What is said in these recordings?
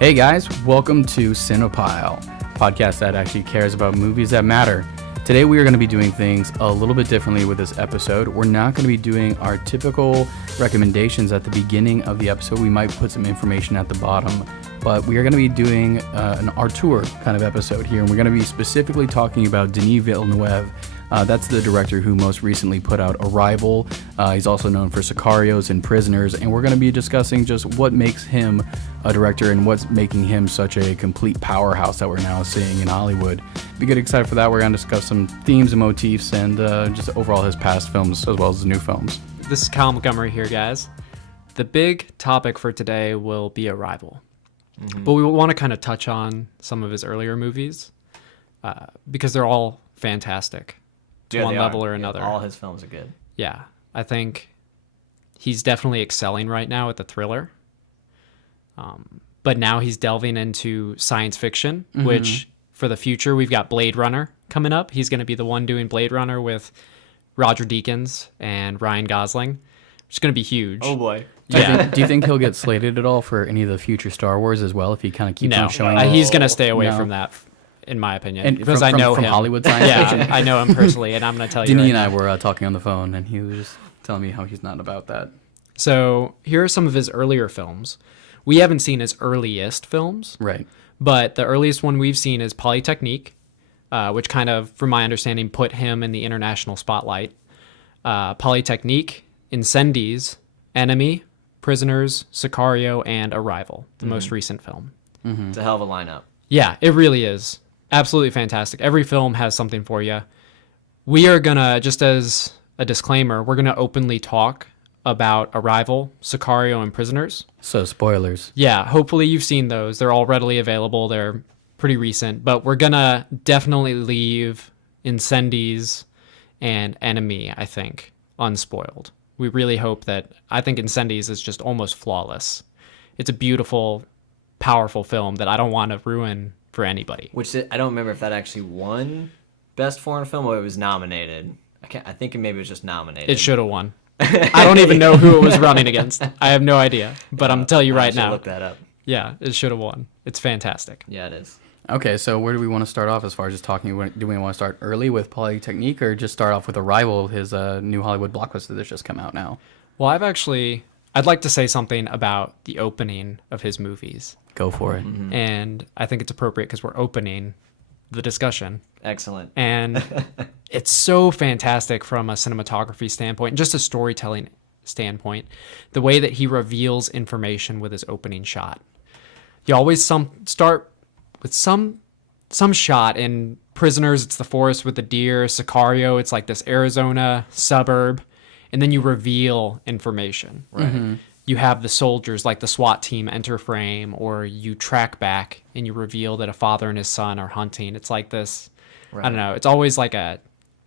Hey guys, welcome to Cine Pile, a podcast that actually cares about movies that matter. Today we are going to be doing things a little bit differently with this episode. We're not going to be doing our typical recommendations at the beginning of the episode. We might put some information at the bottom, but we are going to be doing an Auteur kind of episode here, and we're going to be specifically talking about Denis Villeneuve. That's the director who most recently put out Arrival. He's also known for Sicarios and Prisoners, and we're going to be discussing just what makes him a director and what's making him such a complete powerhouse that we're now seeing in Hollywood. If you get excited for that, we're going to discuss some themes and motifs and just overall his past films as well as his new films. This is Kyle Montgomery here, guys. The big topic for today will be Arrival. But we want to kind of touch on some of his earlier movies because they're all fantastic. To one level or another. All his films are good. Yeah. I think he's definitely excelling right now at the thriller. But now he's delving into science fiction, which for the future, we've got Blade Runner coming up. He's going to be the one doing Blade Runner with Roger Deakins and Ryan Gosling, which is going to be huge. Oh, boy. Do you think he'll get slated at all for any of the future Star Wars as well if he kind of keeps on showing he's going to stay away from that. In my opinion, and because I know from him. Hollywood science fiction. Yeah, I know him personally, and I'm going to tell you. Denis right and I now. were talking on the phone, and he was just telling me how he's not about that. So here are some of his earlier films. We haven't seen his earliest films, Right. but the earliest one we've seen is Polytechnique, which kind of, from my understanding, put him in the international spotlight. Polytechnique, Incendies, Enemy, Prisoners, Sicario, and Arrival, the most recent film. It's a hell of a lineup. Yeah, it really is. Absolutely fantastic. Every film has something for you. We are going to, just as a disclaimer, we're going to openly talk about Arrival, Sicario, and Prisoners. So, spoilers. Yeah, hopefully you've seen those. They're all readily available. They're pretty recent. But we're going to definitely leave Incendies and Enemy, I think, unspoiled. We really hope that... I think Incendies is just almost flawless. It's a beautiful, powerful film that I don't want to ruin for anybody. Which I don't remember if that actually won Best Foreign Film or it was nominated. I think maybe it was just nominated. It should have won. I don't even know who it was running against. I have no idea. But I'm telling you right now. Look that up. Yeah, it should have won. It's fantastic. Yeah, it is. Okay, so where do we want to start off as far as just talking? Do we want to start early with Polytechnique or just start off with Arrival, his new Hollywood blockbuster that's just come out now? Well, I'd like to say something about the opening of his movies. Go for it. And I think it's appropriate because we're opening the discussion. Excellent. And it's so fantastic from a cinematography standpoint and just a storytelling standpoint. The way that he reveals information with his opening shot. You always start with some shot. In Prisoners, it's the forest with the deer. Sicario, it's like this Arizona suburb. And then you reveal information. Right. You have the soldiers, like the SWAT team, enter frame, or you track back and you reveal that a father and his son are hunting. It's like this, I don't know, it's always like a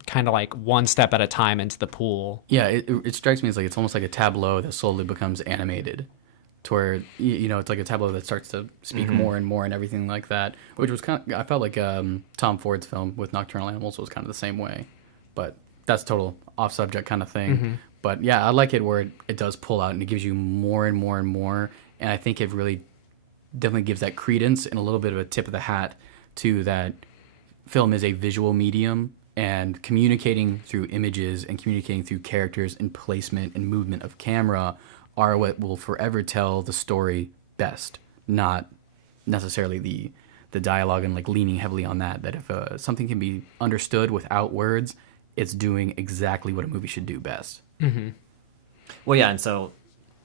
kind of like one step at a time into the pool. Yeah, it strikes me as like it's almost like a tableau that slowly becomes animated to where, it's like a tableau that starts to speak more and more and everything like that, which was kind of, I felt like Tom Ford's film with Nocturnal Animals was kind of the same way, but that's total off subject kind of thing. But yeah, I like it where it does pull out and it gives you more and more and more. And I think it really definitely gives that credence and a little bit of a tip of the hat to that film is a visual medium, and communicating through images and communicating through characters and placement and movement of camera are what will forever tell the story best, not necessarily the dialogue and like leaning heavily on that if something can be understood without words, it's doing exactly what a movie should do best. Well, yeah, and so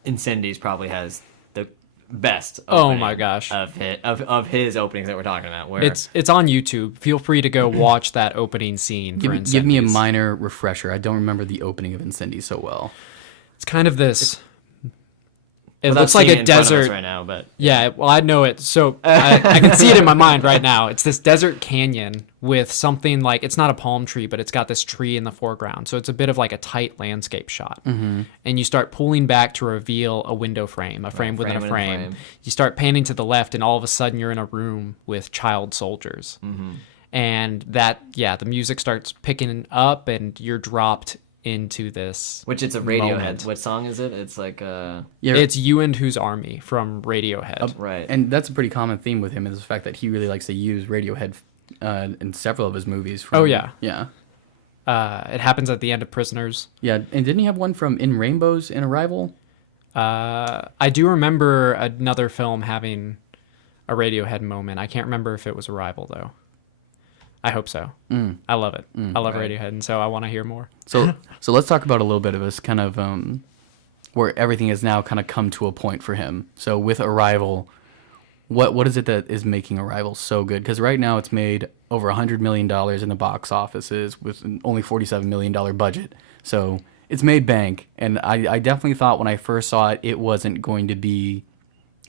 Incendies probably has the best My gosh. of his openings that we're talking about. Where It's on YouTube. Feel free to go watch that opening scene for Incendies. Give me a minor refresher. I don't remember the opening of Incendies so well. It's kind of this... It without looks like seeing a it in front of us desert right now, but Yeah, well, I know it. So I can see it in my mind right now. It's this desert canyon with something like, it's not a palm tree, but it's got this tree in the foreground. So it's a bit of like a tight landscape shot. And you start pulling back to reveal a window frame, a frame within a frame. You start panning to the left, and all of a sudden you're in a room with child soldiers. And the music starts picking up, and you're dropped into this. Which it's a Radiohead. moment. What song is it? It's like Yeah, It's You and Whose Army from Radiohead. right. and that's a pretty common theme with him is the fact that he really likes to use Radiohead in several of his movies. Oh, yeah. Yeah. It happens at the end of Prisoners. Yeah, and didn't he have one from In Rainbows in Arrival? I do remember another film having a Radiohead moment. I can't remember if it was Arrival, though. I hope so. I love it. I love right. Radiohead, and so I want to hear more. So let's talk about a little bit of this kind of where everything has now kind of come to a point for him. So with Arrival, what is it that is making Arrival so good? Because right now it's made over $100 million in the box offices with an only $47 million budget. So it's made bank, and I definitely thought when I first saw it, it wasn't going to be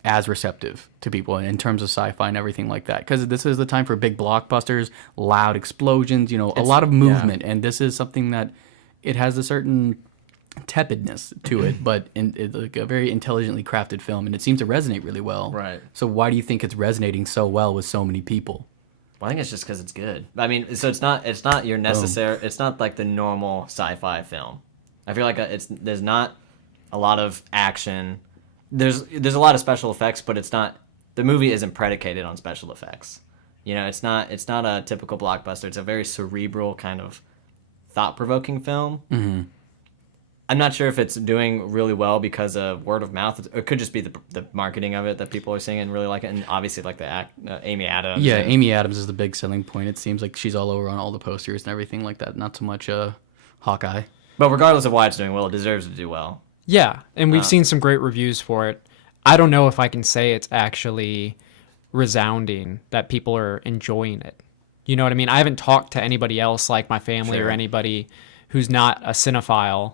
as receptive to people in terms of sci-fi and everything like that. Because this is the time for big blockbusters, loud explosions, a lot of movement, and this is something that it has a certain tepidness to it, but it's like a very intelligently crafted film, and it seems to resonate really well. Right. So why do you think it's resonating so well with so many people? Well, I think it's just because it's good. I mean, so it's not your necessary. It's not like the normal sci-fi film. I feel like there's not a lot of action. There's a lot of special effects, but it's not. The movie isn't predicated on special effects. It's not a typical blockbuster. It's a very cerebral kind of thought-provoking film. Mm-hmm. I'm not sure if it's doing really well because of word of mouth. It could just be the marketing of it that people are seeing and really like it, and obviously like Amy Adams. Yeah, Amy Adams is the big selling point. It seems like she's all over on all the posters and everything like that. Not so much Hawkeye. But regardless of why it's doing well, it deserves to do well. Yeah, and we've seen some great reviews for it. I don't know if I can say it's actually resounding that people are enjoying it. You know what I mean? I haven't talked to anybody else like my family or anybody who's not a cinephile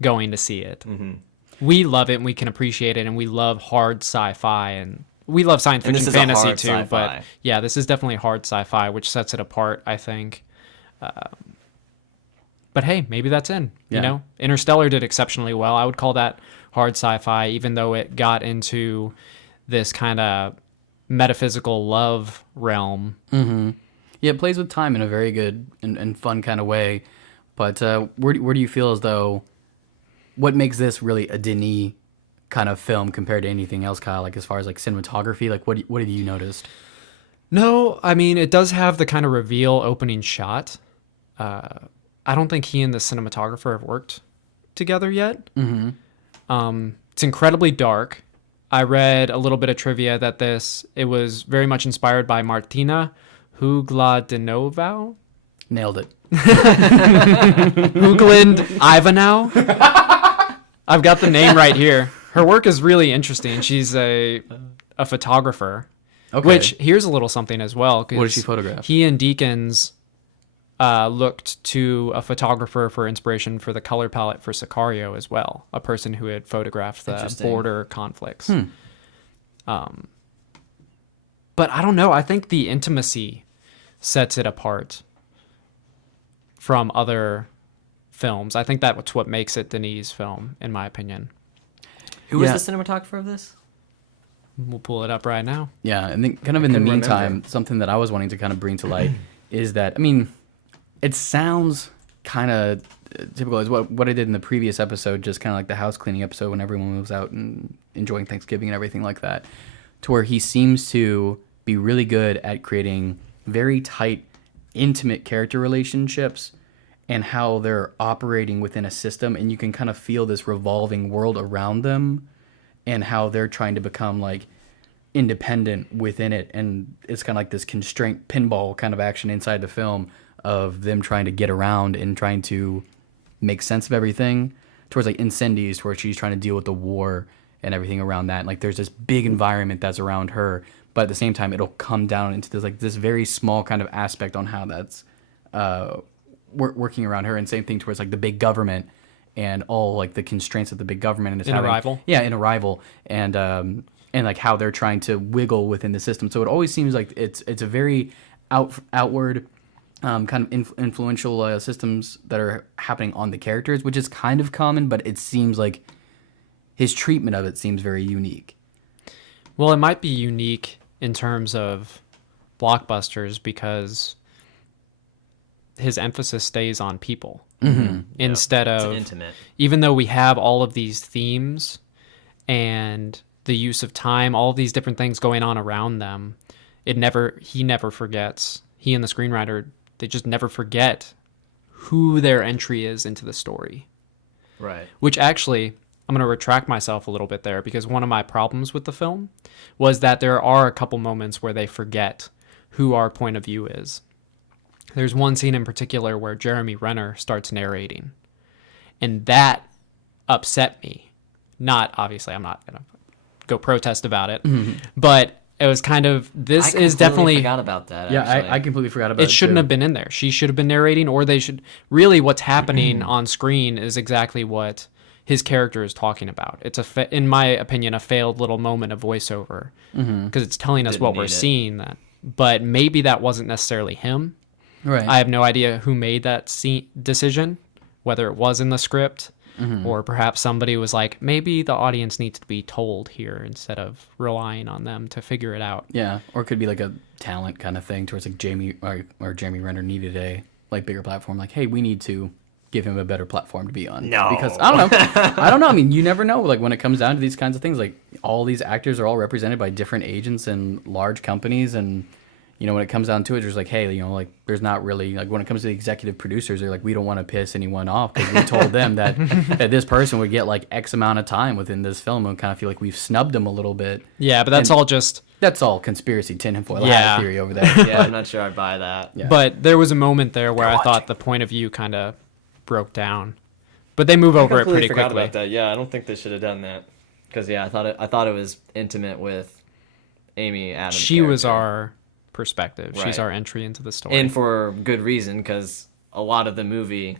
going to see it. Mm-hmm. We love it and we can appreciate it, and we love hard sci-fi, and we love science fiction fantasy too. Sci-fi. But yeah, this is definitely hard sci-fi, which sets it apart, I think. But hey, maybe that's in. Yeah. Interstellar did exceptionally well. I would call that hard sci-fi, even though it got into this kind of metaphysical love realm. Mm-hmm. Yeah, it plays with time in a very good and fun kind of way. But where do you feel as though, what makes this really a Denis kind of film compared to anything else, Kyle? Like as far as like cinematography, like what have you noticed? No, I mean, it does have the kind of reveal opening shot. I don't think he and the cinematographer have worked together yet. Mm-hmm. It's incredibly dark. I read a little bit of trivia that it was very much inspired by Martina Hugladinova. Nailed it. Hugland Ivanov. I've got the name right here. Her work is really interesting. She's a photographer. Okay. Which, here's a little something as well. What did she photograph? He and Deakins looked to a photographer for inspiration for the color palette for Sicario as well, a person who had photographed the border conflicts. But I don't know. I think the intimacy sets it apart from other films. I think that's what makes it Denis' film, in my opinion. Who was the cinematographer of this? We'll pull it up right now. Yeah, and then kind of in the meantime, something that I was wanting to kind of bring to light is that, I mean, it sounds kind of typical as what I did in the previous episode, just kind of like the house cleaning episode when everyone moves out and enjoying Thanksgiving and everything like that, to where he seems to be really good at creating very tight, intimate character relationships and how they're operating within a system, and you can kind of feel this revolving world around them and how they're trying to become like independent within it. And it's kind of like this constraint pinball kind of action inside the film of them trying to get around and trying to make sense of everything, towards like Incendies, where she's trying to deal with the war and everything around that. And like there's this big environment that's around her, but at the same time it'll come down into this very small kind of aspect on how that's working around her. And same thing towards like the big government and all like the constraints of the big government is having. Arrival. Yeah, in Arrival, and like how they're trying to wiggle within the system. So it always seems like it's a very outward kind of influential systems that are happening on the characters, which is kind of common, but it seems like his treatment of it seems very unique. Well, it might be unique in terms of blockbusters because his emphasis stays on people. instead It's of intimate. even though we have all of these themes and the use of time, all of these different things going on around them, he never forgets. He and the screenwriter, they just never forget who their entry is into the story. Right. Which actually, I'm going to retract myself a little bit there, because one of my problems with the film was that there are a couple moments where they forget who our point of view is. There's one scene in particular where Jeremy Renner starts narrating, and that upset me. Not, obviously, I'm not going to go protest about it, but it was kind of, this is definitely... I forgot about that, Yeah, actually. I completely forgot about it. It shouldn't too. have been in there. She should have been narrating, or they should... Really, what's happening on screen is exactly what his character is talking about. It's, in my opinion, a failed little moment of voiceover, because it's telling us Didn't what we're need it. seeing. But maybe that wasn't necessarily him. Right. I have no idea who made that decision, whether it was in the script, or perhaps somebody was like, maybe the audience needs to be told here instead of relying on them to figure it out. Yeah, or it could be like a talent kind of thing, towards like Jamie or Jeremy Renner needed a like bigger platform. Like, hey, we need to give him a better platform to be on. No. Because I don't know. I don't know. I mean, you never know. Like when it comes down to these kinds of things, like all these actors are all represented by different agents and large companies, and you know, when it comes down to it, there's like, hey, you know, like there's not really like when it comes to the executive producers, they're like, we don't want to piss anyone off because we told them that this person would get like X amount of time within this film, and kind of feel like we've snubbed them a little bit. Yeah, but that's all just... That's all conspiracy tinfoil Yeah. hat theory over there. Yeah, I'm not sure I'd buy that. Yeah. But there was a moment there where I thought the point of view kind of broke down. But they move over it pretty forgot quickly. about that. Yeah, I don't think they should have done that. Because, yeah, I thought it was intimate with Amy Adams' She was character. our perspective. She's Right. our entry into the story. And for good reason, because a lot of the movie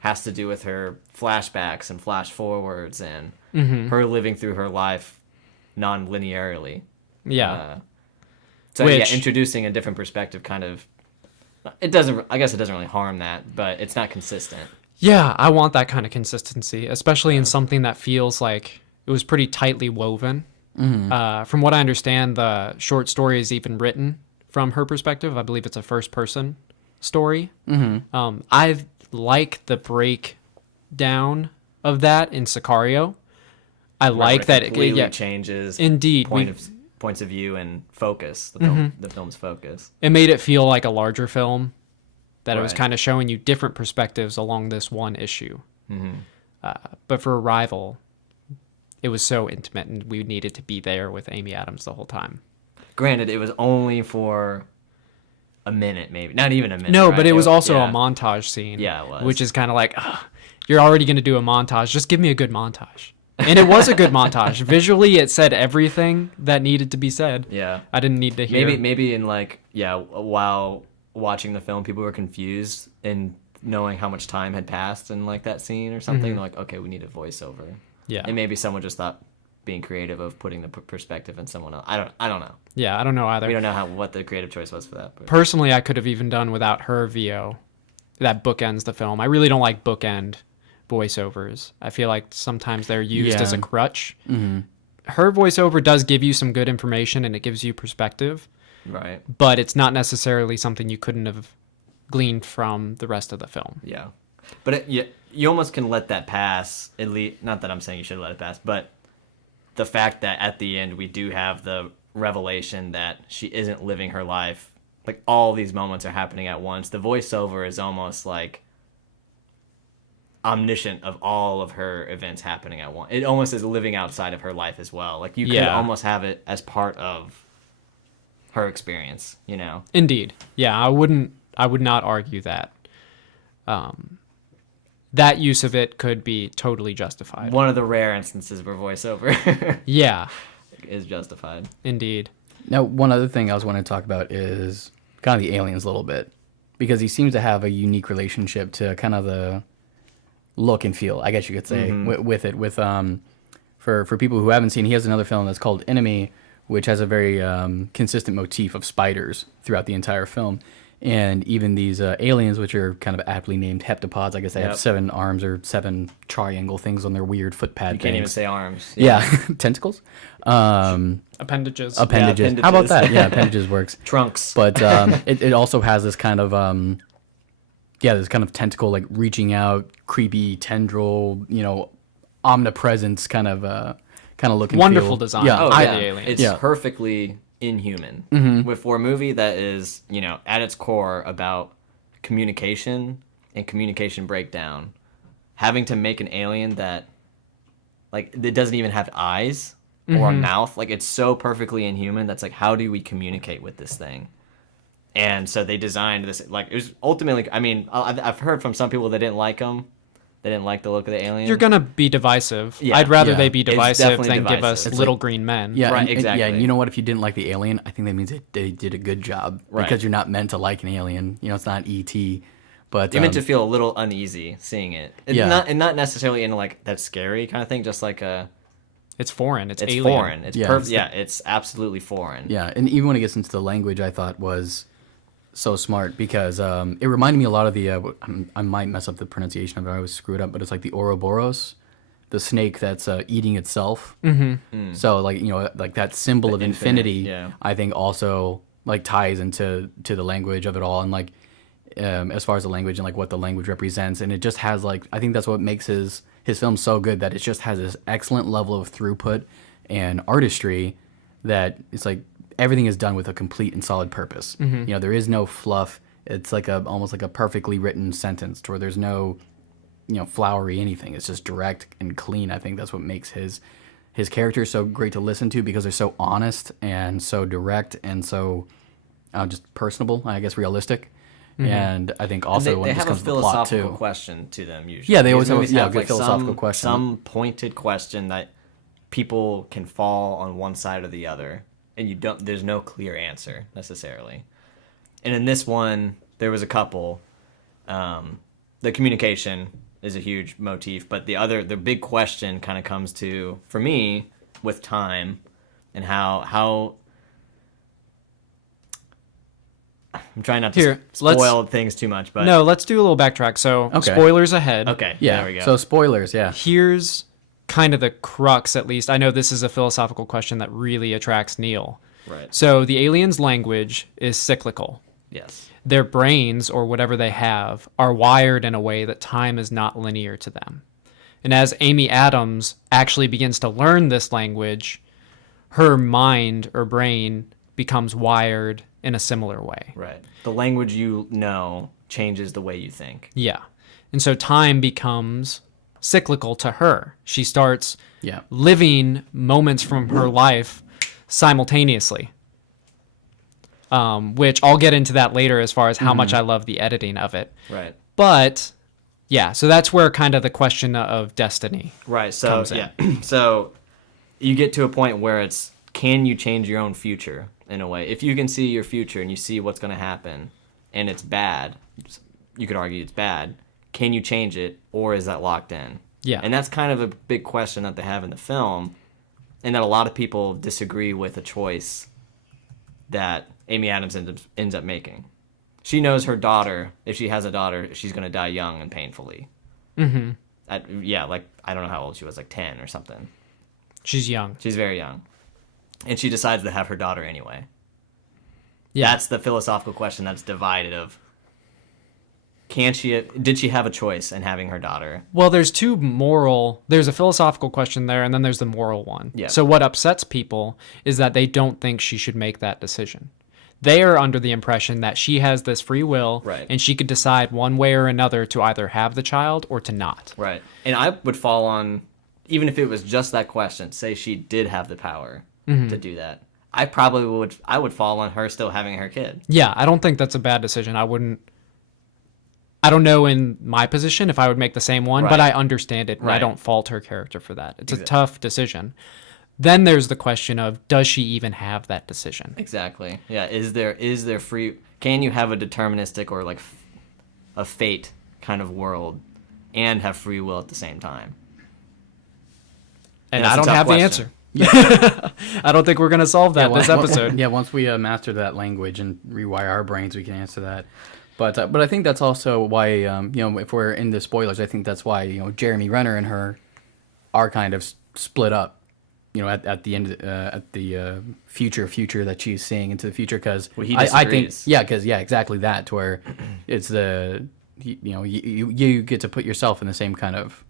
has to do with her flashbacks and flash forwards and her living through her life non-linearly. yeah. So Which- yeah, introducing a different perspective kind of, it doesn't, I guess it doesn't really harm that, but it's not consistent. Yeah, I want that kind of consistency, especially in something that feels like it was pretty tightly woven. From what I understand, the short story is even written from her perspective. I believe it's a first-person story. I like the breakdown of that in Sicario. I like It that. completely changes Indeed, points of view and focus, the film's focus. it made it feel like a larger film, that it was Right. kind of showing you different perspectives along this one issue. But for Arrival, it was so intimate, and we needed to be there with Amy Adams the whole time. Granted, it was only for a minute, maybe not even a minute. No, right? but it was also yeah. a montage scene. Yeah, it was. Which is kind of like, you're already going to do a montage. Just give me a good montage. And it was a good montage. Visually, it said everything that needed to be said. Yeah. I didn't need to hear. Maybe in like, yeah, while watching the film, people were confused in knowing how much time had passed in like that scene or something. They're like, okay, we need a voiceover. Yeah. And maybe someone just thought being creative of putting the perspective in someone else. I don't know. Yeah, I don't know either. We don't know what the creative choice was for that. But. Personally, I could have even done without her VO. That bookends the film. I really don't like bookend voiceovers. I feel like sometimes they're used as a crutch. Her voiceover does give you some good information, and it gives you perspective, Right. but it's not necessarily something you couldn't have gleaned from the rest of the film. Yeah. But you almost can let that pass, at least. Not that I'm saying you should let it pass, but the fact that at the end we do have the revelation that she isn't living her life. Like, all these moments are happening at once. The voiceover is almost like omniscient of all of her events happening at once. It almost is living outside of her life as well. Like, you could almost have it as part of her experience, you know? Indeed. Yeah, I would not argue that. That use of it could be totally justified. One of the rare instances where voiceover Yeah, is justified. indeed. Now, one other thing I was wanting to talk about is kind of the aliens a little bit, because he seems to have a unique relationship to kind of the look and feel, I guess you could say, with it. With for people who haven't seen, he has another film that's called Enemy, which has a very consistent motif of spiders throughout the entire film. And even these aliens, which are kind of aptly named heptapods, I guess they have 7 arms or 7 triangle things on their weird foot pad You can't even things. say arms. Yeah, tentacles. Appendages. Appendages. How about that? Yeah, appendages works. Trunks. But it also has this kind of this kind of tentacle like reaching out, creepy tendril, omnipresence kind of look and Wonderful feel. design. Yeah, Oh, I- yeah. the aliens. It's Yeah. perfectly inhuman. For a movie that is, at its core about communication and communication breakdown, having to make an alien that, like, it doesn't even have eyes or a mouth. Like, it's so perfectly inhuman. That's like, how do we communicate with this thing? And so they designed this, like, it was ultimately, I mean, I've heard from some people that didn't like them. They didn't like the look of the alien. You're gonna be divisive. Yeah. I'd rather Yeah. they be It's divisive definitely than give us divisive. It's little green men. Yeah, Right, and exactly. and you know what? If you didn't like the alien, I think that means they did a good job. Right. Because you're not meant to like an alien. It's not E.T. But You're meant to feel a little uneasy seeing it. Yeah. Not necessarily in, like, that scary kind of thing, just like It's foreign. It's it's alien. foreign. It's Yeah, perfect. it's Yeah, it's absolutely foreign. yeah, and even when it gets into the language, I thought was so smart because it reminded me a lot of the. I might mess up the pronunciation of it. I always screw it up, but it's like the Ouroboros, the snake that's eating itself. Mm-hmm. So like like that symbol of infinite, infinity. yeah. I think also like ties into the language of it all, and like as far as the language and like what the language represents, and it just has like I think that's what makes his film so good, that it just has this excellent level of throughput and artistry that it's like everything is done with a complete and solid purpose. There is no fluff. It's like almost like a perfectly written sentence to where there's no flowery anything. It's just direct and clean. I think that's what makes his characters so great to listen to, because they're so honest and so direct and so just personable, I guess realistic. And I think also And when they it just have a comes to the plot philosophical too. question to them usually. Yeah, they always These have a- movies yeah, good philosophical some, question. some pointed question that people can fall on one side or the other, and there's no clear answer necessarily. And in this one, there was a couple. The communication is a huge motif, but the big question kind of comes to, for me, with time and how I'm trying not to Here, let's- spoil things too much, but No, let's do a little backtrack. So, Okay. spoilers ahead. okay, Yeah. there we go. So spoilers. Yeah. Here's kind of the crux, at least. I know this is a philosophical question that really attracts Neil. Right. So, the aliens' language is cyclical. Yes. Their brains, or whatever they have, are wired in a way that time is not linear to them. And as Amy Adams actually begins to learn this language, her mind or brain becomes wired in a similar way. Right. The language you know changes the way you think. Yeah. And so time becomes cyclical to her. She starts Yeah. living moments from her life simultaneously. Which I'll get into that later as far as how much I love the editing of it. Right. But yeah, so that's where kind of the question of destiny. Right. So Comes in. yeah. So you get to a point where it's, can you change your own future in a way? If you can see your future and you see what's going to happen and it's bad, you could argue it's bad. Can you change it, or is that locked in? Yeah. And that's kind of a big question that they have in the film, and that a lot of people disagree with a choice that Amy Adams ends up making. She knows her daughter, if she has a daughter, she's going to die young and painfully. Mm-hmm. Like, I don't know how old she was, like 10 or something. She's young. She's very young. And she decides to have her daughter anyway. Yeah. That's the philosophical question that's divided of, did she have a choice in having her daughter? Well, there's a philosophical question there, and then there's the moral one. Yeah. So what upsets people is that they don't think she should make that decision. They are under the impression that she has this free will, Right. and she could decide one way or another to either have the child or to not. Right. And I would fall on, even if it was just that question, say she did have the power to do that, I would fall on her still having her kid. Yeah, I don't think that's a bad decision. I don't know in my position if I would make the same one, but Right. I understand it, and I Right. don't fault her character for that. It's a Exactly. tough decision. Then there's the question of, does she even have that decision? Exactly. Yeah. Is there free? Can you have a deterministic or like a fate kind of world and have free will at the same time? And that's I a don't tough have question. the answer. I don't think we're going to solve that this episode. Yeah, once we master that language and rewire our brains, we can answer that. But I think that's also why if we're in the spoilers, I think that's why Jeremy Renner and her are kind of split up. At the end at the future that she's seeing into the future, because Well, he I think disagrees. because exactly that, to where it's the you get to put yourself in the same kind of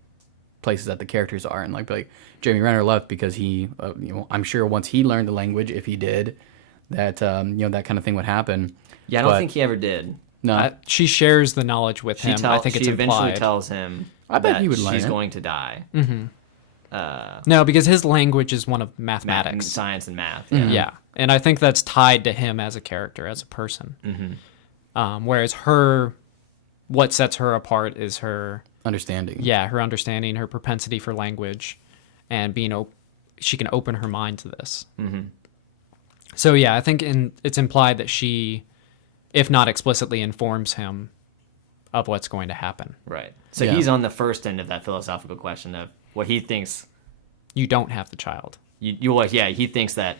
places that the characters are, and like Jeremy Renner left because he, I'm sure once he learned the language, if he did, that that kind of thing would happen. Yeah, I don't think he ever did. No, she shares the knowledge with him. I think it's she eventually implied. tells him I bet he would learn she's it. going to die. No, because his language is one of mathematics, Science and math. Yeah, and I think that's tied to him as a character, as a person. Whereas what sets her apart is her understanding. Yeah, her understanding, her propensity for language, and she can open her mind to this. So yeah, I think it's implied that she, if not explicitly, informs him of what's going to happen. Right. So he's on the first end of that philosophical question of what he thinks. You don't have the child. He thinks that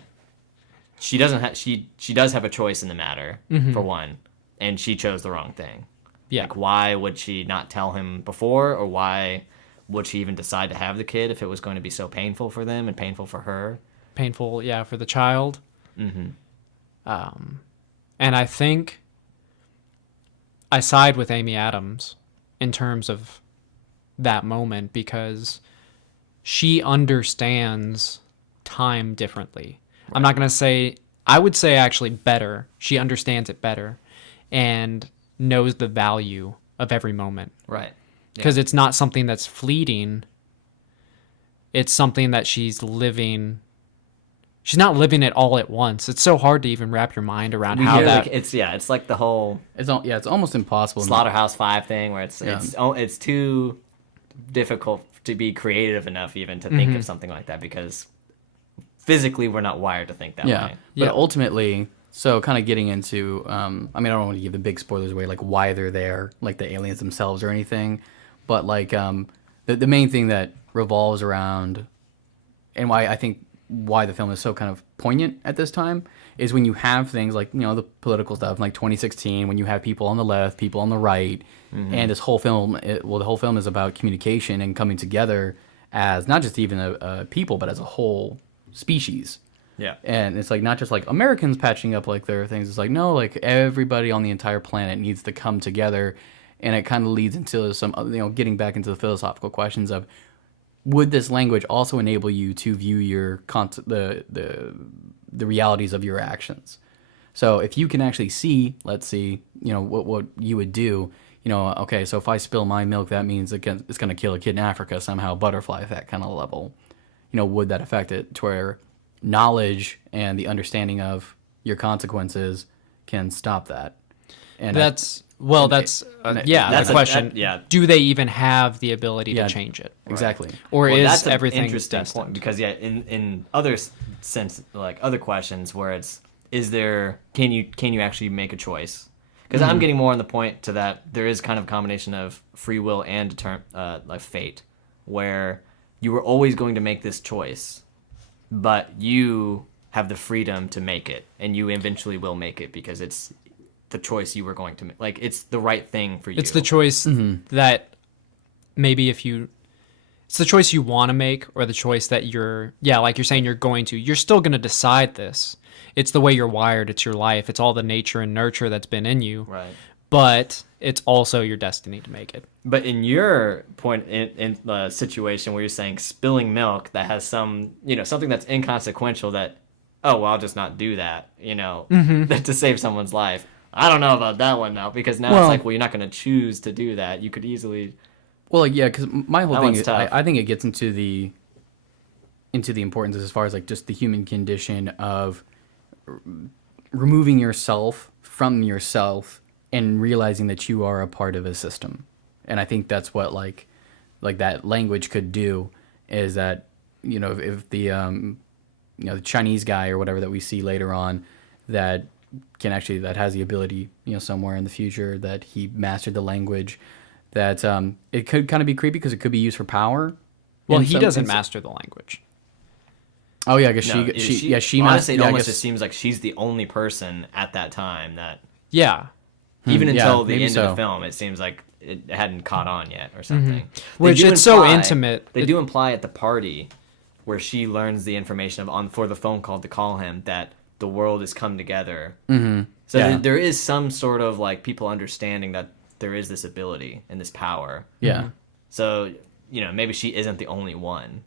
she doesn't have. She does have a choice in the matter, for one, and she chose the wrong thing. Yeah. Like, why would she not tell him before, or why would she even decide to have the kid if it was going to be so painful for them and painful for her? Painful, yeah, for the child. And I think I side with Amy Adams in terms of that moment because she understands time differently. Right. I'm not going to say, I would say actually better. She understands it better and knows the value of every moment. Right. Because it's not something that's fleeting. It's something that she's living. She's not living it all at once. It's so hard to even wrap your mind around how that. It's like the whole. It's almost impossible. Slaughterhouse-Five thing where it's too difficult to be creative enough even to think of something like that because physically we're not wired to think that way. But ultimately, so kind of getting into, I don't want to give the big spoilers away, like why they're there, like the aliens themselves or anything, but like the main thing that revolves around, and why the film is so kind of poignant at this time is when you have things like, the political stuff, like 2016, when you have people on the left, people on the right, and this whole film, the whole film is about communication and coming together as not just even a people, but as a whole species. Yeah. And it's like not just like Americans patching up like their things. It's like, no, like everybody on the entire planet needs to come together. And it kind of leads into some, getting back into the philosophical questions of, would this language also enable you to view your the realities of your actions? So if you can actually see, let's see, what you would do, okay, so if I spill my milk, that means it's going to kill a kid in Africa somehow, butterfly effect kind of level. Would that affect it to where knowledge and the understanding of your consequences can stop that? And that's the question. Do they even have the ability to change it? Exactly. Or is that's everything an interesting destined? point because in other sense, like other questions where can you actually make a choice? Because I'm getting more on the point to that there is kind of a combination of free will and like fate, where you were always going to make this choice, but you have the freedom to make it, and you eventually will make it because it's the choice you were going to make. Like, it's the right thing for you. It's the choice that maybe it's the choice you want to make, or the choice that like you're saying you're still going to decide this. It's the way you're wired. It's your life. It's all the nature and nurture that's been in you. Right. But it's also your destiny to make it. But in your point, in the situation where you're saying spilling milk that has some, something that's inconsequential that, I'll just not do that, to save someone's life. I don't know about that one now, because now it's like, you're not going to choose to do that. You could easily. Well, yeah, because my whole thing is, I think it gets into the importance as far as like just the human condition of removing yourself from yourself and realizing that you are a part of a system. And I think that's what like that language could do, is that, if the the Chinese guy or whatever that we see later on that has the ability, somewhere in the future that he mastered the language, that it could kind of be creepy because it could be used for power. Well, he doesn't master the language. Oh yeah, I guess she honestly, it almost just seems like she's the only person at that time that. Yeah. Even until the end of the film, it seems like it hadn't caught on yet or something. Which it's so intimate. They do imply at the party where she learns the information for the phone call to call him that the world has come together. So there is some sort of like people understanding that there is this ability and this power. Yeah. So, maybe she isn't the only one.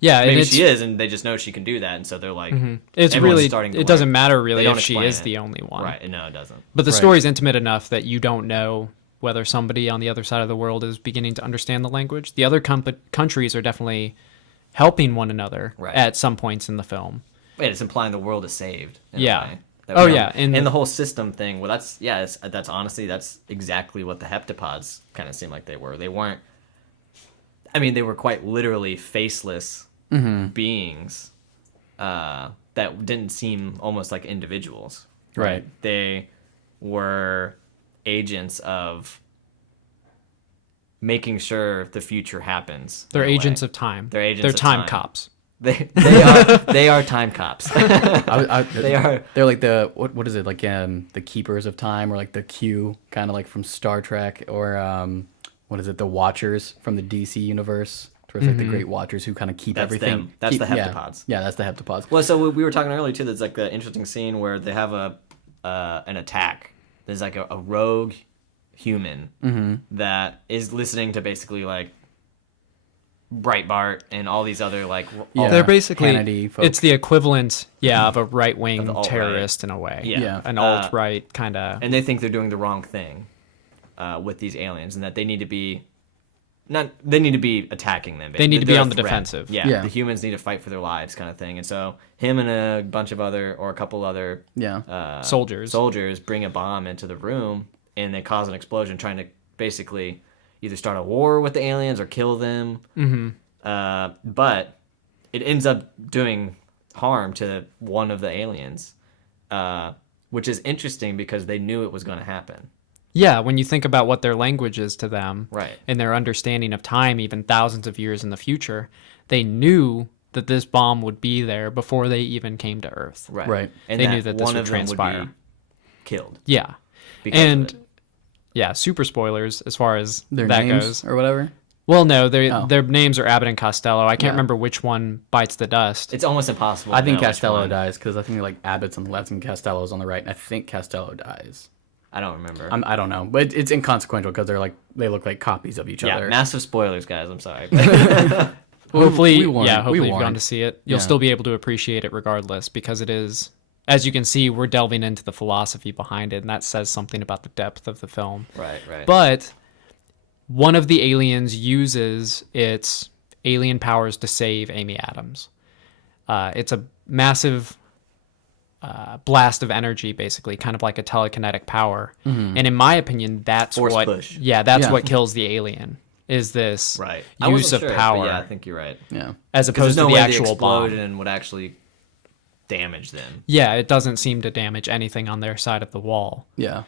Yeah, and Maybe it's, she is, and they just know she can do that, and so they're like, it's everyone's really, starting to it doesn't learn. matter really They don't if she explain is it. the only one. Right, no, it doesn't. But the Right. story's intimate enough that you don't know whether somebody on the other side of the world is beginning to understand the language. The other countries are definitely helping one another Right. at some points in the film. Wait, it's implying the world is saved. In a Yeah. way. That Oh, we yeah, don't- and- and the whole system thing. Well, that's honestly, that's exactly what the heptapods kind of seemed like they were. They weren't. I mean, they were quite literally faceless beings that didn't seem almost like individuals. Right. They were agents of making sure the future happens. They're in a way. agents of time. They're agents They're of time time. cops. They are time cops. They are. They're like the what is it like the keepers of time, or like the Q, kind of like from Star Trek, or what is it, the Watchers from the DC universe, where it's like the Great Watchers who kind of keep That's everything. them. That's the yeah. heptapods. Yeah, that's the heptapods. Well, so we were talking earlier too. There's like the interesting scene where they have an attack. There's like a rogue human that is listening to basically like Breitbart and all these other like Yeah. They're basically, Hannity folk. it's the equivalent, of a right-wing Of the alt-right. terrorist in a way. Yeah. An alt-right kind of. and they think they're doing the wrong thing with these aliens, and that they need to be attacking them. They need to be They're a on the threat. defensive. Yeah. The humans need to fight for their lives, kind of thing. And so him and a bunch of a couple other Yeah. Soldiers bring a bomb into the room, and they cause an explosion, trying to basically either start a war with the aliens or kill them. But it ends up doing harm to one of the aliens, which is interesting because they knew it was going to happen. Yeah, when you think about what their language is to them, Right. and their understanding of time, even thousands of years in the future, they knew that this bomb would be there before they even came to Earth. Right. And They that knew that this one would of them transpire. would be killed. Yeah, Because of and it. yeah, super spoilers as far as Their that names goes. or whatever. Well, no, Oh. their names are Abbott and Costello. I can't Yeah. remember which one bites the dust. It's almost impossible. I to think know which Costello one. dies because I think like Abbott's on the left and Costello's on the right, and I think Costello dies. I don't remember. I don't know, but it's inconsequential because they look like copies of each yeah, other. massive spoilers, guys. I'm sorry. Hopefully, we warned- hopefully we you've gone warned. to see it. You'll Yeah. still be able to appreciate it regardless, because it is, as you can see, we're delving into the philosophy behind it, and that says something about the depth of the film. right. But one of the aliens uses its alien powers to save Amy Adams. It's a massive blast of energy, basically, kind of like a telekinetic power. And in my opinion, that's Force what push. that's Yeah. what kills the alien, is this Right. I use wasn't of sure, but power yeah, I think you're right. Yeah. as Because opposed there's no to the way actual the bomb. explosion would actually damage them. Yeah, it doesn't seem to damage anything on their side of the wall. Yeah.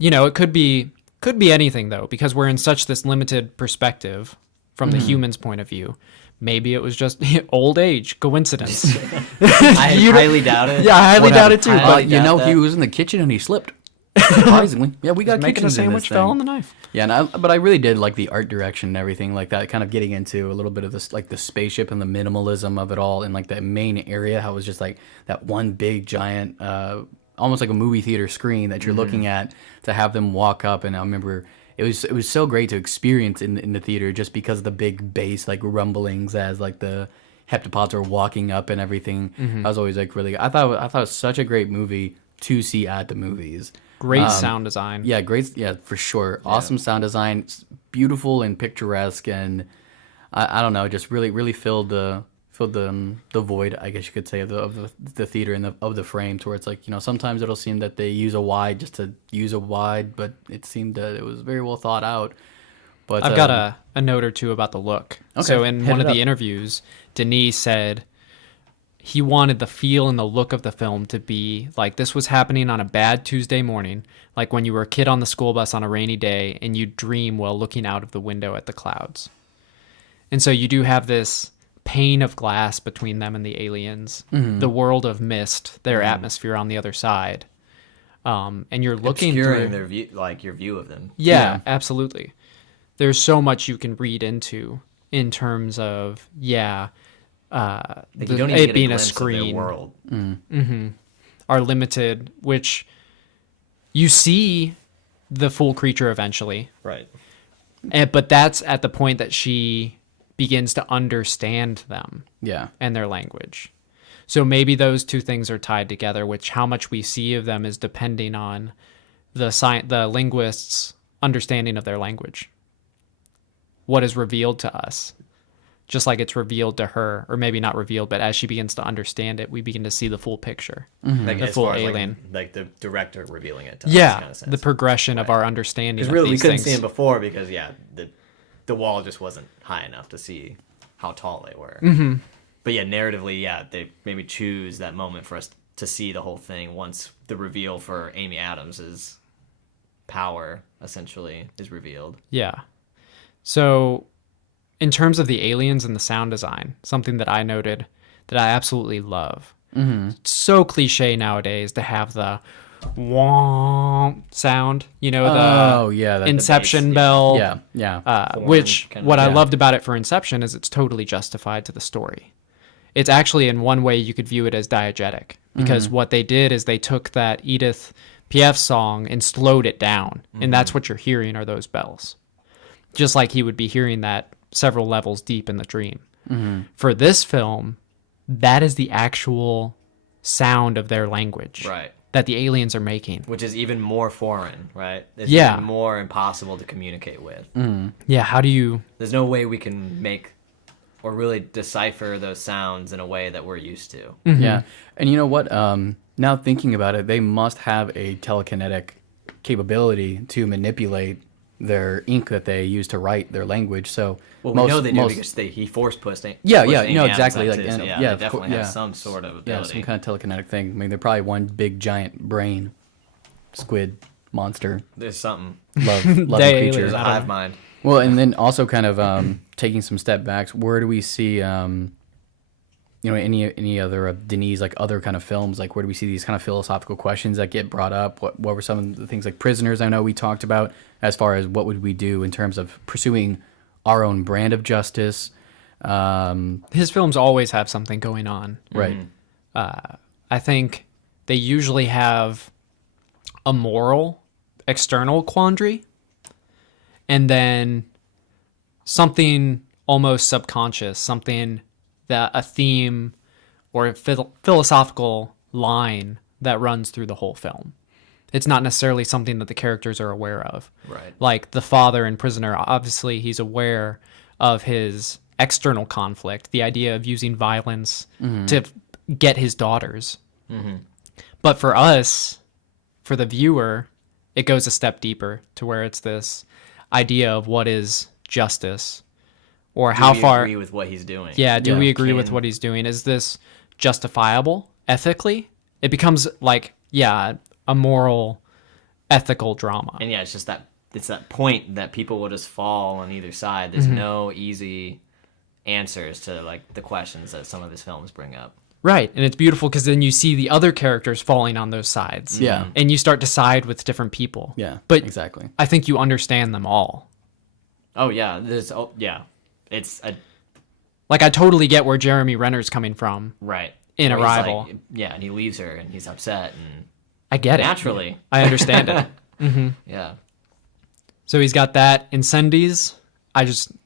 It could be anything though, because we're in such this limited perspective from the human's point of view. Maybe it was just old age coincidence. I highly doubt it. Yeah, I highly What doubt happened? it too. I But highly You doubt know, that. he was in the kitchen and he slipped. Surprisingly, yeah, we got making a kitchens in sandwich this fell thing. on the knife. Yeah, but I really did like the art direction and everything like that. Kind of getting into a little bit of this, like the spaceship and the minimalism of it all, and like that main area, how it was just like that one big giant, almost like a movie theater screen that you're looking at, to have them walk up. And I remember it was so great to experience in the theater just because of the big bass like rumblings as like the heptapods are walking up and everything. I was always like really. I thought it was such a great movie to see at the movies. Great sound design. Yeah, great. Yeah, for sure. Awesome sound design, beautiful and picturesque, and I don't know, just really filled the void, I guess you could say, of the theater and of the frame, to where it's like, sometimes it'll seem that they use a wide just to use a wide, but it seemed that it was very well thought out. But I've got a note or two about the look. Okay, So in hit one it of the up. interviews, Denis said he wanted the feel and the look of the film to be like this was happening on a bad Tuesday morning, like when you were a kid on the school bus on a rainy day and you dream while looking out of the window at the clouds. And so you do have this pane of glass between them and the aliens, the world of mist, their atmosphere on the other side. And you're looking Obscuring through their view, like your view of them. Yeah, absolutely. There's so much you can read into in terms of Like, you don't even it get being a a glimpse screen of their world. are limited, which you see the full creature eventually. Right. But that's at the point that she begins to understand them Yeah. and their language. So maybe those two things are tied together, which how much we see of them is depending on the linguist's understanding of their language. What is revealed to us, just like it's revealed to her, or maybe not revealed, but as she begins to understand it, we begin to see the full picture, Like the as full far as alien. like the director revealing it to us. Yeah, Kind of sense. the progression of our understanding. Because Of really, we these couldn't things. see him before because the wall just wasn't high enough to see how tall they were. Mm-hmm. But yeah, narratively, they maybe choose that moment for us to see the whole thing once the reveal for Amy Adams's power essentially is revealed. Yeah. So, in terms of the aliens and the sound design, something that I noted that I absolutely love. Mm-hmm. It's so cliche nowadays to have the womp sound, the Inception bass, bell. Yeah. Yeah. Horn Which, kind of- what I yeah. loved about it for Inception is it's totally justified to the story. It's actually, in one way, you could view it as diegetic, because what they did is they took that Edith Piaf song and slowed it down, and that's what you're hearing are those bells. Just like he would be hearing that several levels deep in the dream. For this film, that is the actual sound of their language Right. that the aliens are making. Which is even more foreign, right? It's Yeah. even more impossible to communicate with. Yeah, how do you... There's no way we can make or really decipher those sounds in a way that we're used to. Yeah. And you know what? Now thinking about it, they must have a telekinetic capability to manipulate their ink that they use to write their language. So Well, we know they do because he force pushed it. Yeah, pushed yeah, Amy no, Adams exactly. up Like, too, so and- yeah, yeah, they of definitely cour- have yeah. some sort of yeah, ability. some kind of telekinetic thing. I mean, they're probably one big giant brain squid monster. There's something. Loving They creature. There's a I don't hive know. mind. Well, and then also kind of taking some step backs, where do we see any other of Denis, like other kind of films, like where do we see these kind of philosophical questions that get brought up? What were some of the things like Prisoners? I know we talked about as far as what would we do in terms of pursuing our own brand of justice. His films always have something going on. Right. I think they usually have a moral external quandary and then something almost subconscious, something that a theme or a philosophical line that runs through the whole film. It's not necessarily something that the characters are aware of. Right. Like the father in Prisoner, obviously he's aware of his external conflict, the idea of using violence to get his daughters. But for us, for the viewer, it goes a step deeper to where it's this idea of what is justice, or Do how we far. agree with what he's doing? Yeah, do Yeah. we agree with Can- what he's doing? Is this justifiable ethically? It becomes like, a moral, ethical drama. And yeah, it's that point that people will just fall on either side. There's no easy answers to like the questions that some of his films bring up. Right, and it's beautiful because then you see the other characters falling on those sides. Yeah. And you start to side with different people. Yeah. But exactly. I think you understand them all. Oh yeah, it's a Like, I totally get where Jeremy Renner's coming from. right In Where he's Arrival. like, and he leaves her and he's upset and I get it. naturally, I understand it. yeah. So he's got that. Incendies.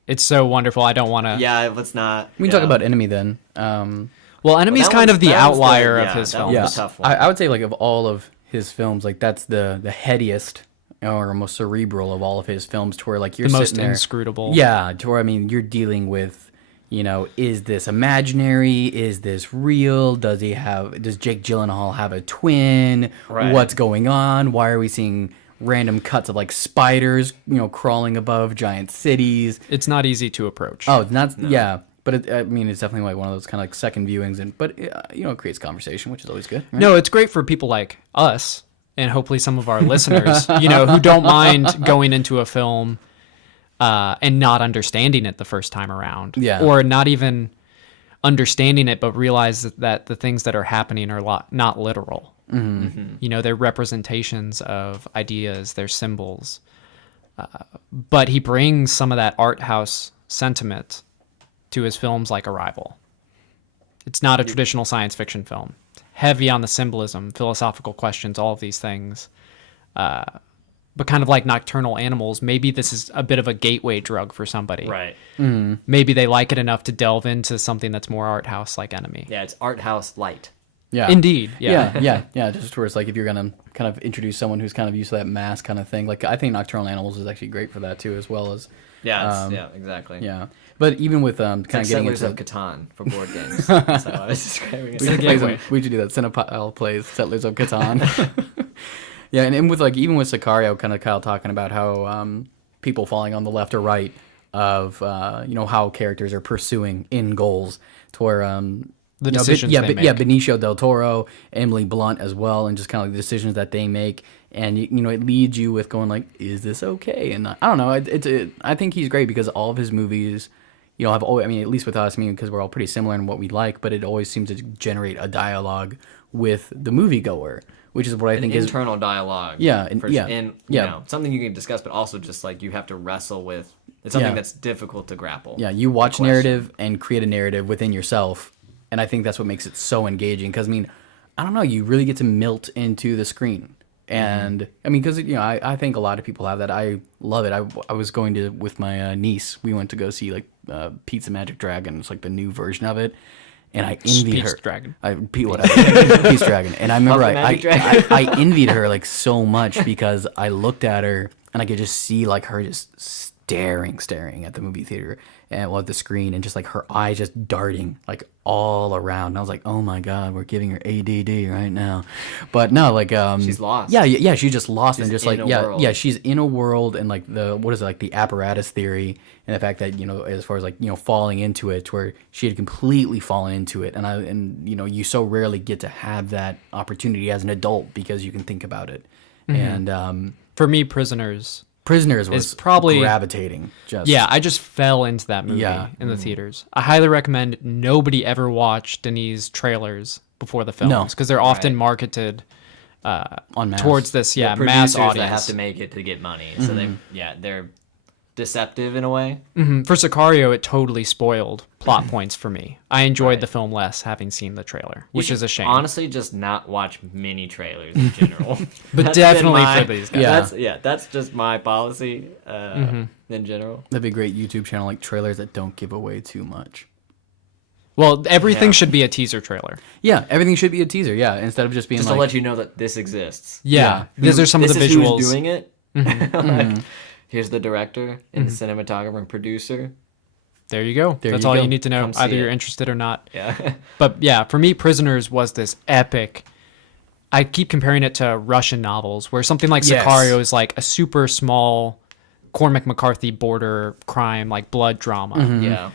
It's so wonderful. I don't want to. Yeah, let's not. We can talk about Enemy then. Well, Enemy's that kind one's- of the that was the- outlier yeah, of his that films. was the tough one. I would say like of all of his films, like that's the headiest or most cerebral of all of his films, to where like you're The most sitting there, inscrutable. Yeah, to where I mean you're dealing with, is this imaginary? Is this real? Does Jake Gyllenhaal have a twin? Right. What's going on? Why are we seeing random cuts of like spiders, crawling above giant cities? It's not easy to approach. Oh, it's not. Yeah. But it's definitely like one of those kind of like second viewings, but it creates conversation, which is always good. Right? No, it's great for people like us and hopefully some of our listeners, who don't mind going into a film and not understanding it the first time around. Yeah. Or not even understanding it, but realize that the things that are happening are not literal. They're representations of ideas, they're symbols. But he brings some of that art house sentiment to his films like Arrival. It's not a traditional science fiction film. Heavy on the symbolism, philosophical questions, all of these things. but kind of like Nocturnal Animals, maybe this is a bit of a gateway drug for somebody. Right. Maybe they like it enough to delve into something that's more art house like Enemy. Yeah, it's art house light. Yeah. Indeed. Yeah. Yeah. Just where it's like if you're gonna kind of introduce someone who's kind of used to that mass kind of thing. Like I think Nocturnal Animals is actually great for that too, as well as. Yeah, exactly. Yeah, but even with kind It's like of getting Settlers into of Catan for board games. That's how I was describing it. we should do that. Cine Pile plays Settlers of Catan. Yeah, and with like even with Sicario, kind of Kyle talking about how people falling on the left or right of how characters are pursuing in goals to where The decisions they make. Benicio del Toro, Emily Blunt as well, and just kind of like the decisions that they make, and it leads you with going like, is this okay? And I don't know, I think he's great because all of his movies, have always, at least with us, because we're all pretty similar in what we like, but it always seems to generate a dialogue with the moviegoer, which is what I think is internal dialogue. Yeah, something you can discuss, but also just like you have to wrestle with. It's something that's difficult to grapple. Yeah, you watch narrative and create a narrative within yourself, and I think that's what makes it so engaging. Because I don't know, you really get to melt into the screen, and because I think a lot of people have that. I love it. I was going to with my niece. We went to go see like Pizza Magic Dragon. It's like the new version of it. And I envied her. Dragon. Peace Dragon. And I remember I envied her like so much because I looked at her and I could just see like her just staring at the movie theater and at the screen, and just like her eyes just darting like all around. And I was like, oh my God, we're giving her ADD right now. But no, like she's lost. Yeah, she's just lost. She's and just like world. she's in a world, and like the apparatus theory, and the fact that as far as like falling into it, to where she had completely fallen into it, and you so rarely get to have that opportunity as an adult because you can think about it. And For me, Prisoners was probably gravitating. I just fell into that movie in the theaters. I highly recommend nobody ever watch Denis trailers before the films because they're often marketed on mass. Towards this The mass producers audience. that have to make it to get money, so they're deceptive in a way. For Sicario, it totally spoiled plot points for me. I enjoyed the film less having seen the trailer, which is a shame. Honestly, just not watch mini trailers in general. But definitely for these guys. That's just my policy in general. That'd be a great YouTube channel, like trailers that don't give away too much. Well, everything should be a teaser trailer. Yeah, everything should be a teaser. Yeah, instead of just being just like, to let you know that this exists. Yeah, these are some of the This is visuals. who's doing it. Like, here's the director and the cinematographer and producer. There you go. That's you all go. you need to know. Come see Either you're it. interested or not. Yeah. But yeah, for me, Prisoners was this epic. I keep comparing it to Russian novels, where something like Yes. Sicario is like a super small Cormac McCarthy border crime, like blood drama. Yeah.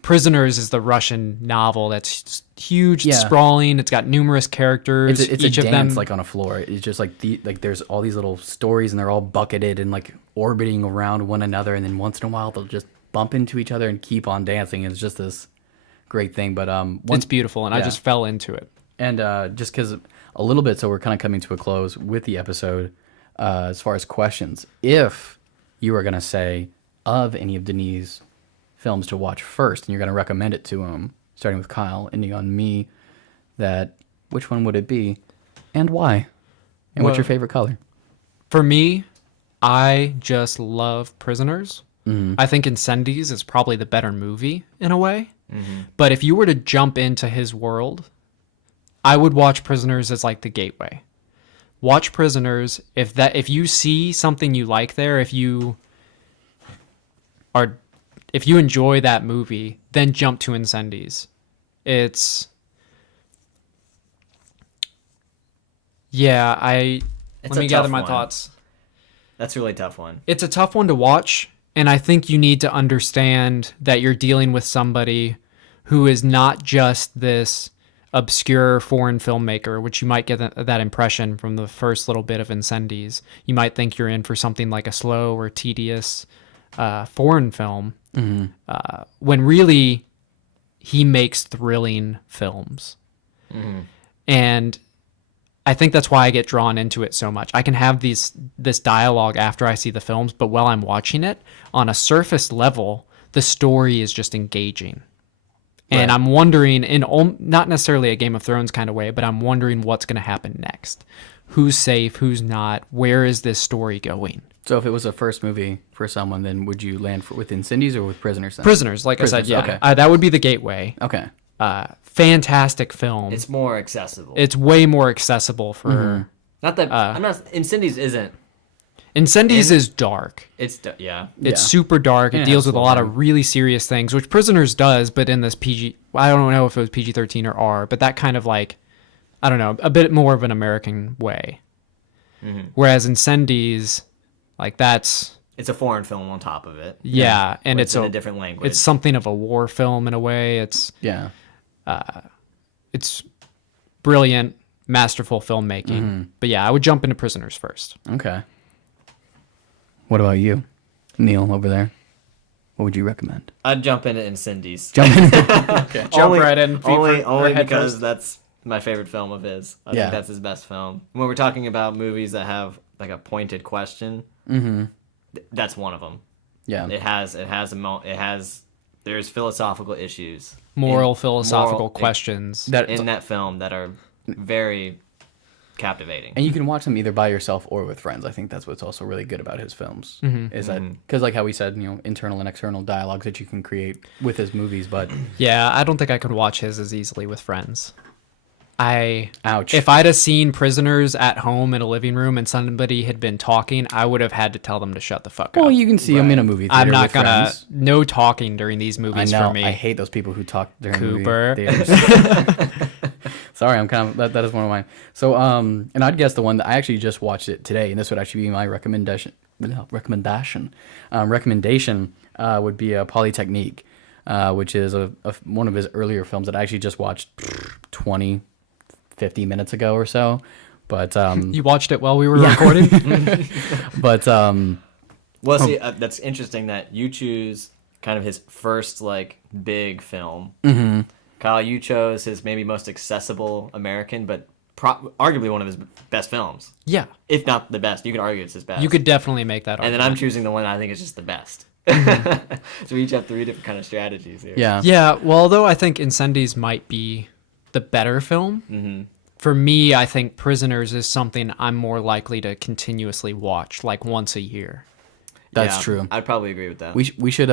Prisoners is the Russian novel that's just huge, Yeah. sprawling. It's got numerous characters. it's each a of dance them like on a floor. It's just like there's all these little stories, and they're all bucketed and like orbiting around one another, and then once in a while they'll just bump into each other and keep on dancing. It's just this great thing. But it's beautiful, and I just fell into it. And just because a little bit, so we're kind of coming to a close with the episode. As far as questions, if you were gonna say of any of Denis' films to watch first, and you're gonna recommend it to him, starting with Kyle, ending on me, that which one would it be, and why, and what's your favorite color? For me, I just love Prisoners. I think Incendies is probably the better movie in a way. But if you were to jump into his world, I would watch Prisoners as like the gateway. Watch Prisoners. If you see something you like there, if you enjoy that movie, then jump to Incendies. Let me gather my thoughts. That's a really tough one. It's a tough one to watch, and I think you need to understand that you're dealing with somebody who is not just this obscure foreign filmmaker, which you might get that impression from the first little bit of Incendies. You might think you're in for something like a slow or tedious foreign film, when really he makes thrilling films. And I think that's why I get drawn into it so much. I can have this dialogue after I see the films, but while I'm watching it, on a surface level, the story is just engaging. And I'm wondering, in not necessarily a Game of Thrones kind of way, but I'm wondering what's going to happen next. who's safe, who's not, where is this story going. So if it was a first movie for someone, then would you land with Incendies or with Prisoners? Then? Prisoners, like Prisoners, I said, yeah. okay. That would be the gateway. Okay. Fantastic film. It's more accessible. It's way more accessible for... Not that I'm not. Incendies isn't. Incendies is dark. It's yeah. It's super dark. It Yeah, deals with a lot absolutely. of really serious things, which Prisoners does, but in this PG... I don't know if it was PG-13 or R, but that kind of like, I don't know, a bit more of an American way. Whereas Incendies, like that's... It's a foreign film on top of it. Yeah, and It's in a different language. It's something of a war film in a way. It's brilliant, masterful filmmaking. But yeah, I would jump into Prisoners first. Okay. What about you, Neil, over there? What would you recommend? I'd jump into Incendies. Jump in. Okay, jump right in. Only head because first. that's my favorite film of his. I Yeah. think that's his best film. When we're talking about movies that have like a pointed question, that's one of them. Yeah. There's philosophical issues, Moral, philosophical moral- questions. in that film that are very captivating. And you can watch them either by yourself or with friends. I think that's what's also really good about his films. Is that because, like how we said, internal and external dialogues that you can create with his movies. But Yeah, I don't think I could watch his as easily with friends. Ouch. If I'd have seen Prisoners at home in a living room and somebody had been talking, I would have had to tell them to shut the fuck well, up. you can see him in a movie theater I'm not with gonna. friends. No talking during these I movies know. for me. I hate those people who talk during Cooper. movie theaters. Sorry, I'm kind of that is one of mine. So, and I'd guess the one that I actually just watched it today, and this would actually be my recommendation. Recommendation would be a Polytechnique, which is one of his earlier films that I actually just watched 50 minutes ago or so. But You watched it while we were recording? but Well, see, that's interesting that you choose kind of his first like big film. Mm-hmm. Kyle, you chose his maybe most accessible American, but arguably one of his best films. Yeah. If not the best, you could argue it's his best. You could definitely make that and argument. then I'm choosing the one I think is just the best. So we each have three different kind of strategies here. yeah, Yeah, well, although I think Incendies might be the better film, for me, I think Prisoners is something I'm more likely to continuously watch, like once a year. that's Yeah, true. I'd probably agree with that. We should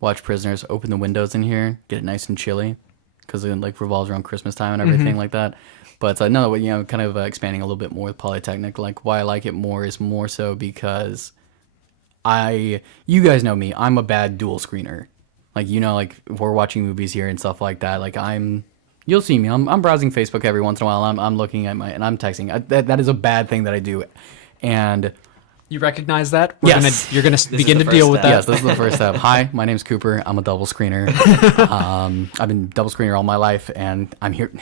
watch Prisoners, open the windows in here, get it nice and chilly, because it like revolves around Christmas time and everything like that. But no, kind of expanding a little bit more with Polytechnic. Like why I like it more is more so because you guys know me, I'm a bad dual screener. Like like if we're watching movies here and stuff like that. Like you'll see me. I'm browsing Facebook every once in a while. I'm looking at and I'm texting. That is a bad thing that I do, and. You recognize that? Yes. You're gonna begin the to deal first with step. that. Yes, this is the first step. Hi, my name's Cooper. I'm a double screener. I've been double screener all my life, and I'm here.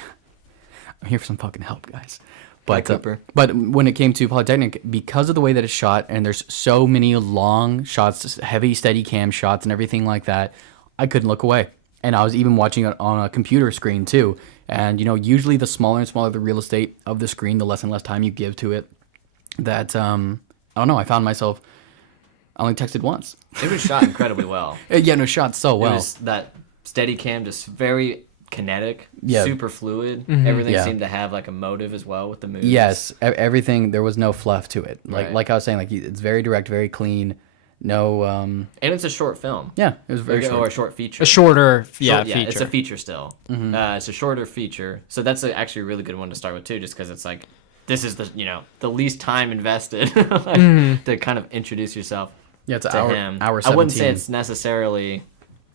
I'm here for some fucking help, guys. But Cooper. but when it came to Polytechnic, because of the way that it's shot, and there's so many long shots, heavy steady cam shots, and everything like that, I couldn't look away. And I was even watching it on a computer screen too. And usually the smaller and smaller the real estate of the screen, the less and less time you give to it. That I don't know. I found myself. I only texted once. It was shot incredibly well. Yeah, no, shot so well. It was that steady cam, just very kinetic, Yeah. super fluid. Everything Yeah. seemed to have like a motive as well with the movies. Yes, everything. There was no fluff to it. Right. Like I was saying, like it's very direct, very clean. No. And it's a short film. Yeah, it was very Or short. a short feature. A shorter, Short- feature. It's a feature still. It's a shorter feature, so that's actually a really good one to start with too, just because it's like this is the least time invested to kind of introduce yourself Yeah, it's an to hour. him. Hour I wouldn't say 17. it's necessarily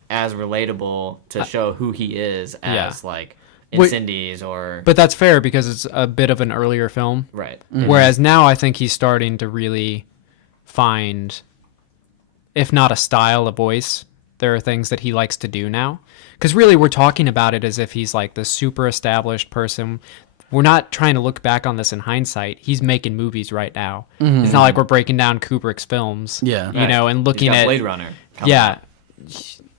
as relatable to show who he is as like Wait, Incendies or But that's fair because it's a bit of an earlier film. right. Whereas now I think he's starting to really find, if not a style, a voice. There are things that he likes to do now. Because really we're talking about it as if he's like the super established person. We're not trying to look back on this in hindsight. He's making movies right now. It's not like we're breaking down Kubrick's films. Yeah. You know, and looking He's got at Blade Runner. coming yeah, out.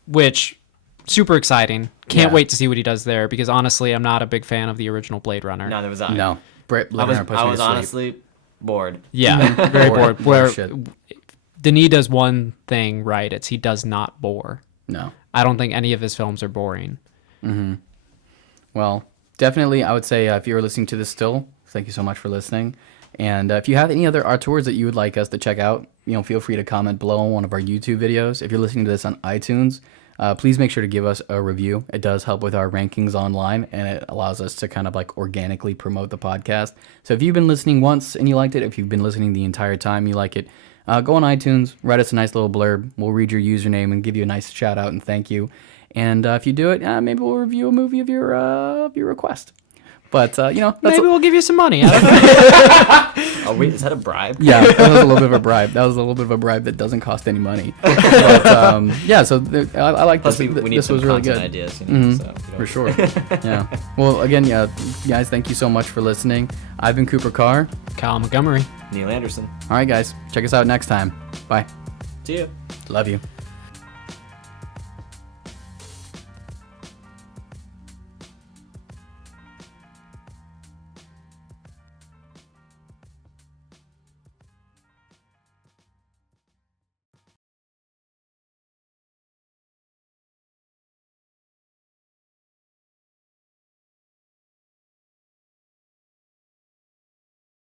which super exciting. Can't Yeah. wait to see what he does there because honestly, I'm not a big fan of the original Blade Runner. No, there was I. No, Brett. I was honestly bored. Yeah, very bored. Where Shit. Denis does one thing right, it's he does not bore. No. I don't think any of his films are boring. Well, definitely, I would say if you're listening to this still, Thank you so much for listening. And if you have any other auteurs that you would like us to check out, feel free to comment below on one of our YouTube videos. If you're listening to this on iTunes, please make sure to give us a review. It does help with our rankings online, and it allows us to kind of like organically promote the podcast. So if you've been listening once and you liked it, if you've been listening the entire time you like it, go on iTunes, write us a nice little blurb. We'll read your username and give you a nice shout out and thank you. And if you do it, maybe we'll review a movie of your request. But that's Maybe we'll give you some money. I don't know. Oh wait, is that a bribe? Yeah, that was a little bit of a bribe. That was a little bit of a bribe that doesn't cost any money. But yeah, so I like Plus, this. we need This some was really content good. ideas, so, For sure. Yeah. Well, again, guys, thank you so much for listening. I've been Cooper Carr. Kyle Montgomery. Neil Anderson. All right, guys, check us out next time. Bye. See you. Love you.